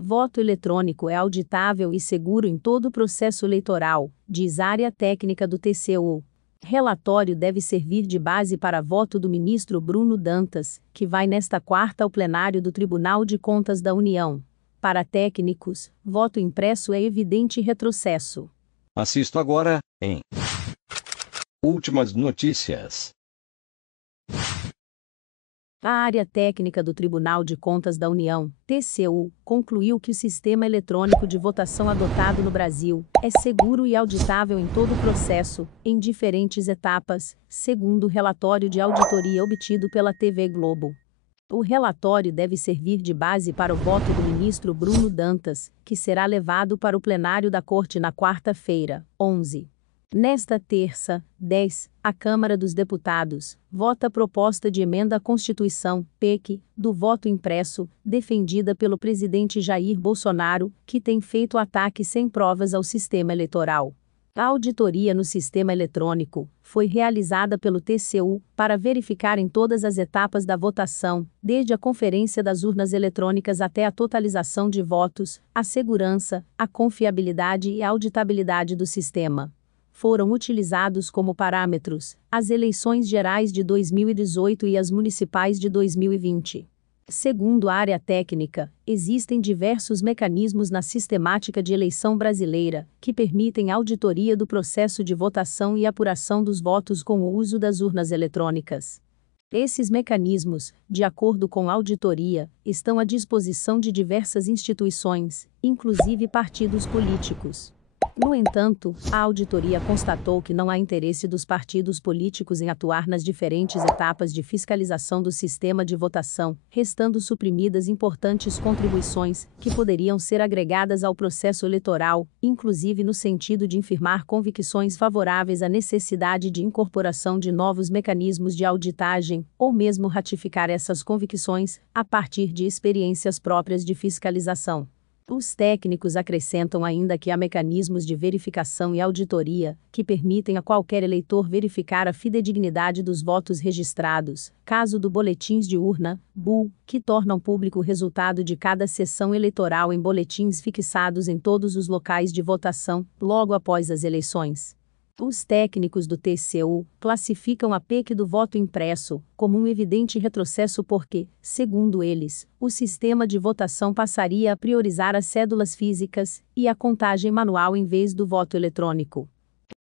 Voto eletrônico é auditável e seguro em todo o processo eleitoral, diz área técnica do TCU. Relatório deve servir de base para voto do ministro Bruno Dantas, que vai nesta quarta ao plenário do Tribunal de Contas da União. Para técnicos, voto impresso é evidente retrocesso. Assisto agora, em Últimas Notícias. A área técnica do Tribunal de Contas da União, TCU, concluiu que o sistema eletrônico de votação adotado no Brasil é seguro e auditável em todo o processo, em diferentes etapas, segundo o relatório de auditoria obtido pela TV Globo. O relatório deve servir de base para o voto do ministro Bruno Dantas, que será levado para o plenário da Corte na quarta-feira, 11. Nesta terça, 10, a Câmara dos Deputados vota a proposta de emenda à Constituição, PEC, do voto impresso, defendida pelo presidente Jair Bolsonaro, que tem feito ataques sem provas ao sistema eleitoral. A auditoria no sistema eletrônico foi realizada pelo TCU para verificar em todas as etapas da votação, desde a conferência das urnas eletrônicas até a totalização de votos, a segurança, a confiabilidade e a auditabilidade do sistema. Foram utilizados como parâmetros as eleições gerais de 2018 e as municipais de 2020. Segundo a área técnica, existem diversos mecanismos na sistemática de eleição brasileira que permitem a auditoria do processo de votação e apuração dos votos com o uso das urnas eletrônicas. Esses mecanismos, de acordo com a auditoria, estão à disposição de diversas instituições, inclusive partidos políticos. No entanto, a auditoria constatou que não há interesse dos partidos políticos em atuar nas diferentes etapas de fiscalização do sistema de votação, restando suprimidas importantes contribuições que poderiam ser agregadas ao processo eleitoral, inclusive no sentido de infirmar convicções favoráveis à necessidade de incorporação de novos mecanismos de auditagem, ou mesmo ratificar essas convicções a partir de experiências próprias de fiscalização. Os técnicos acrescentam ainda que há mecanismos de verificação e auditoria que permitem a qualquer eleitor verificar a fidedignidade dos votos registrados, caso do boletins de urna, BUL, que tornam público o resultado de cada sessão eleitoral em boletins fixados em todos os locais de votação, logo após as eleições. Os técnicos do TCU classificam a PEC do voto impresso como um evidente retrocesso porque, segundo eles, o sistema de votação passaria a priorizar as cédulas físicas e a contagem manual em vez do voto eletrônico.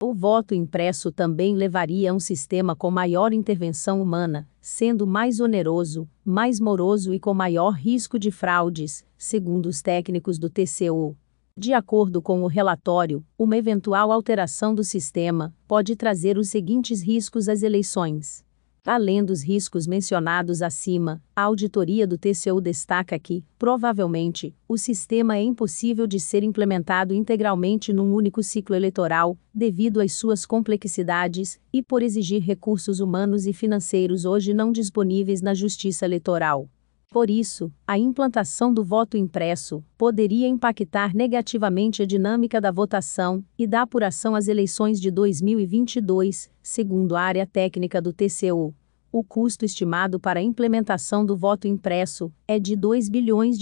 O voto impresso também levaria a um sistema com maior intervenção humana, sendo mais oneroso, mais moroso e com maior risco de fraudes, segundo os técnicos do TCU. De acordo com o relatório, uma eventual alteração do sistema pode trazer os seguintes riscos às eleições. Além dos riscos mencionados acima, a auditoria do TCU destaca que, provavelmente, o sistema é impossível de ser implementado integralmente num único ciclo eleitoral, devido às suas complexidades e por exigir recursos humanos e financeiros hoje não disponíveis na Justiça Eleitoral. Por isso, a implantação do voto impresso poderia impactar negativamente a dinâmica da votação e da apuração às eleições de 2022, segundo a área técnica do TCU. O custo estimado para a implementação do voto impresso é de R$ 2 bilhões.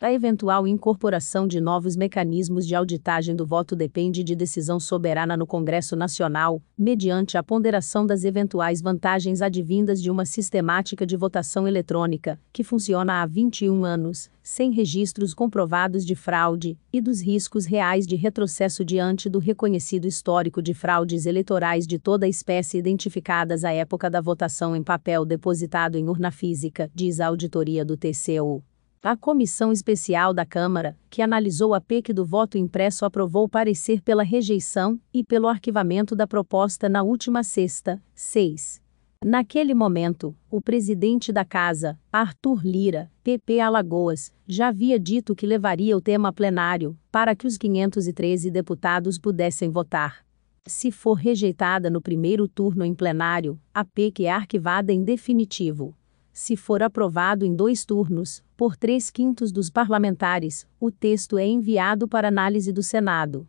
A eventual incorporação de novos mecanismos de auditagem do voto depende de decisão soberana no Congresso Nacional, mediante a ponderação das eventuais vantagens advindas de uma sistemática de votação eletrônica, que funciona há 21 anos, sem registros comprovados de fraude, e dos riscos reais de retrocesso diante do reconhecido histórico de fraudes eleitorais de toda a espécie identificadas à época da votação em papel depositado em urna física, diz a auditoria do TCU. A Comissão Especial da Câmara, que analisou a PEC do voto impresso, aprovou parecer pela rejeição e pelo arquivamento da proposta na última sexta, 6. Naquele momento, o presidente da Casa, Arthur Lira, PP Alagoas, já havia dito que levaria o tema a plenário, para que os 513 deputados pudessem votar. Se for rejeitada no primeiro turno em plenário, a PEC é arquivada em definitivo. Se for aprovado em 2 turnos, por 3/5 dos parlamentares, o texto é enviado para análise do Senado.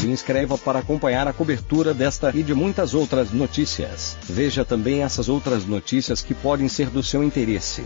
Se inscreva para acompanhar a cobertura desta e de muitas outras notícias. Veja também essas outras notícias que podem ser do seu interesse.